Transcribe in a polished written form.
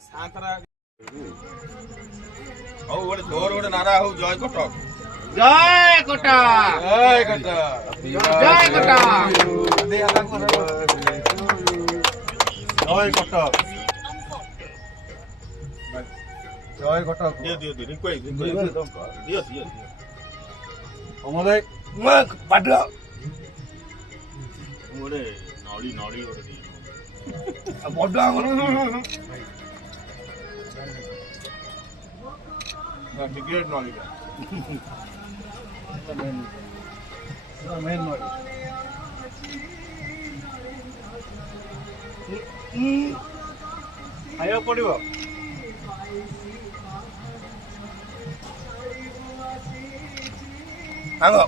ସାନ୍ତରା ହଉ ଗୋଟେ ଜୋର ଗୋଟେ ନାରା ହଉ ଜୟ କଟକ ଜୟ କଟକ ଜୟ କଟକ ଜୟ କଟକ ଜୟ କଟକ ଜୟ କଟକ ଦିଅ ଦିଅ ଦିଅ ରିକ୍ୱେଷ୍ଟ ଦିଅ ଦିଅ ଅମରେ ପାଟିଲ ମୁଁ ଗୋଟେ ନଳି ନଳି ଗୋଟେ ଦିଏ ବଡ ଆମର ଟିକେଟ ନଳିଟା ମେନ୍ ନଡି ଖାଇବାକୁ ପଡିବ ସାଙ୍ଗ